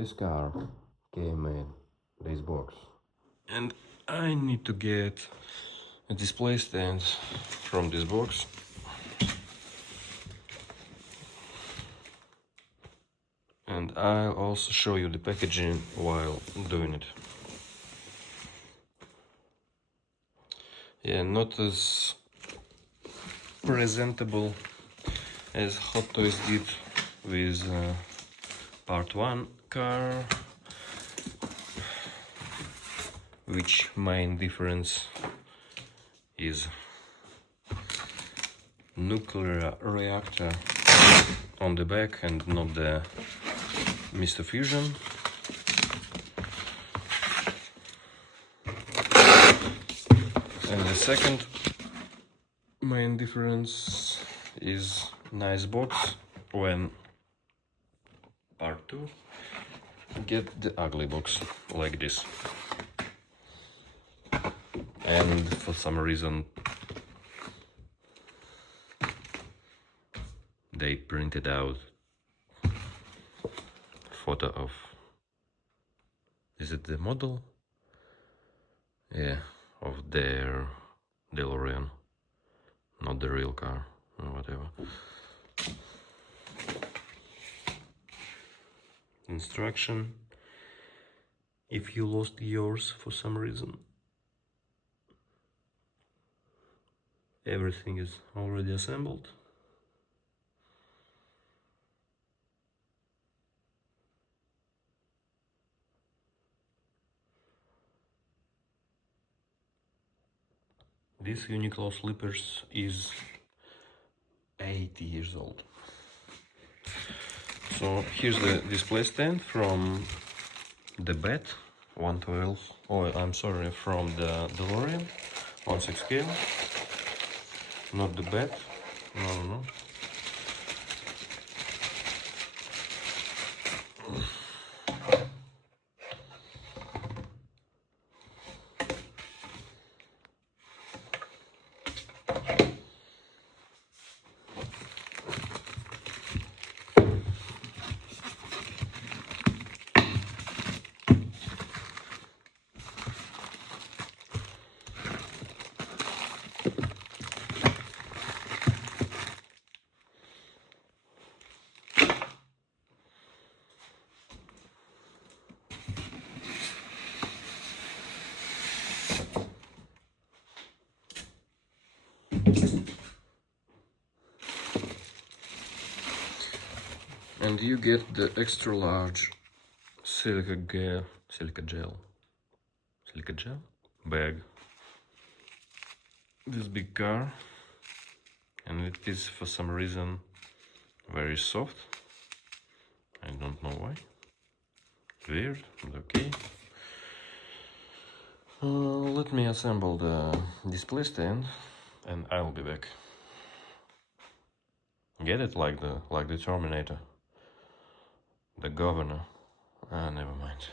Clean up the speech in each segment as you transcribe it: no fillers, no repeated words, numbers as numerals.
This car came in this box, and I need to get a display stand from this box. And I'll also show you the packaging while doing it. Yeah, not as presentable as Hot Toys did with part 1 car, which main difference is nuclear reactor on the back and not the Mr. Fusion. And the second main difference is nice box when part 2 get the ugly box like this. And for some reason they printed out photo of, is it the model? Yeah, of their DeLorean, not the real car or whatever. Instruction: if you lost yours for some reason, everything is already assembled. This Uniqlo slippers is 8 years old. So here's the display stand from the BET 112. Oh, I'm sorry, from the DeLorean 16 scale. Not the BET. No. And you get the extra large silica gel bag. This big car, and it is for some reason very soft. I don't know why. Weird, but okay. Let me assemble the display stand and I'll be back. Get it like the Terminator, the governor. Never mind.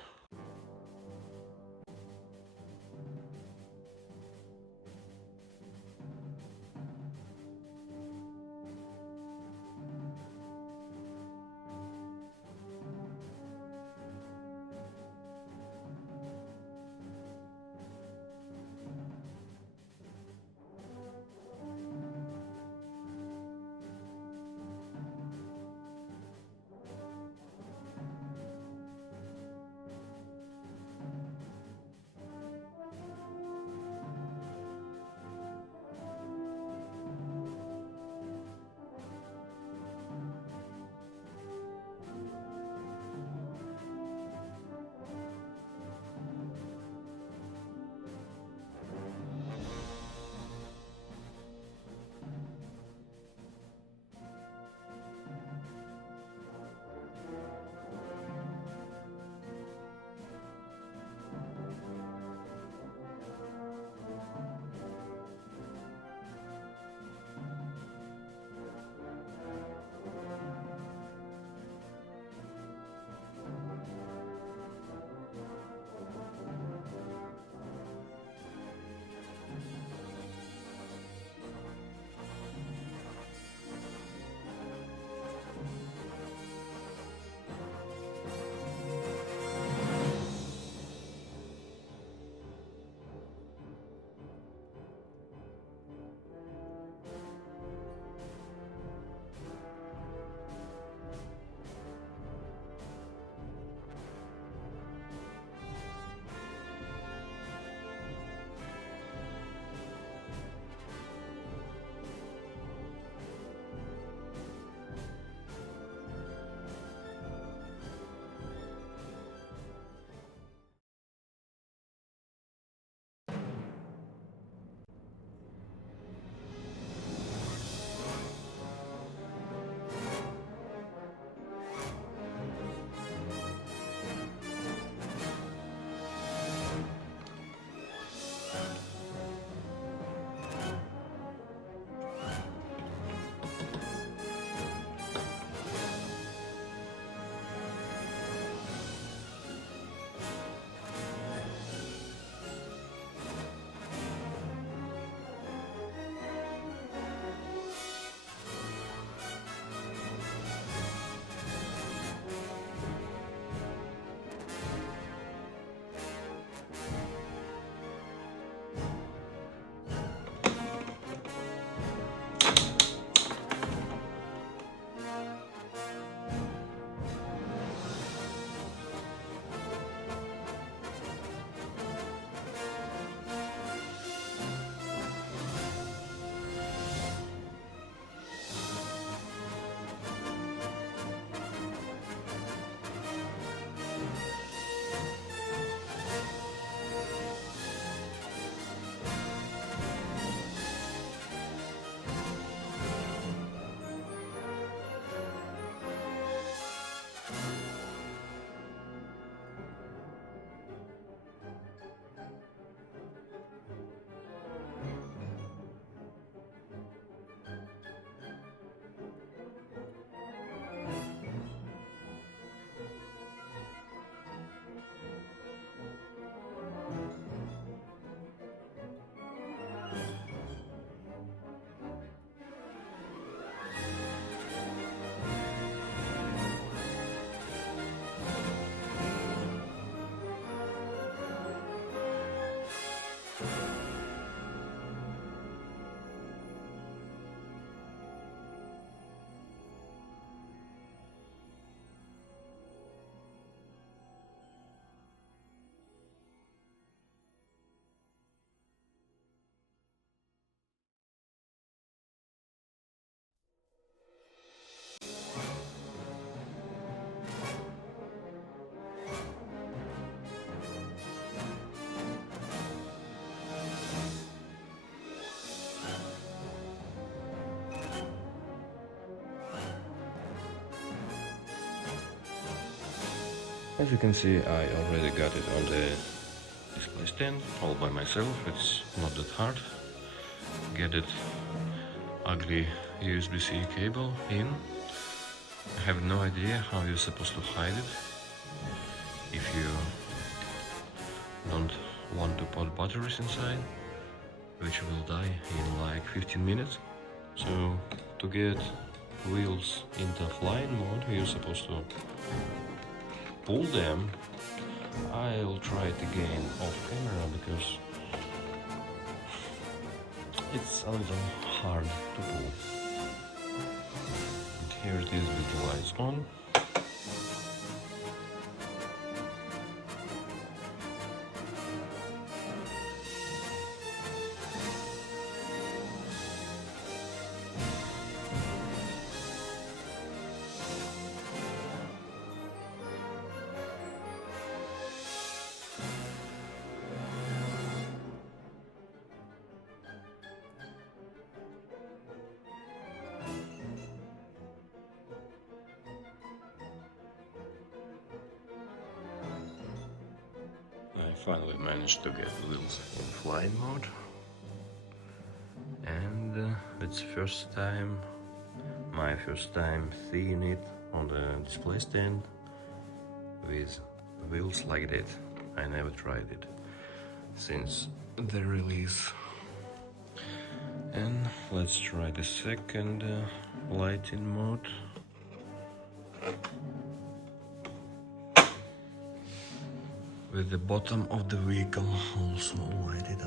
As you can see, I already got it on the display stand all by myself. It's not that hard. Get it ugly USB-C cable in. I have no idea how you're supposed to hide it if you don't want to put batteries inside, which will die in like 15 minutes. So to get wheels into flying mode, you're supposed to pull them. I'll try it again off camera because it's a little hard to pull. And here it is with the lights on. I finally managed to get wheels in flying mode, and it's my first time seeing it on the display stand with wheels like that. I never tried it since the release. And let's try the second lighting mode. With the bottom of the vehicle also lighted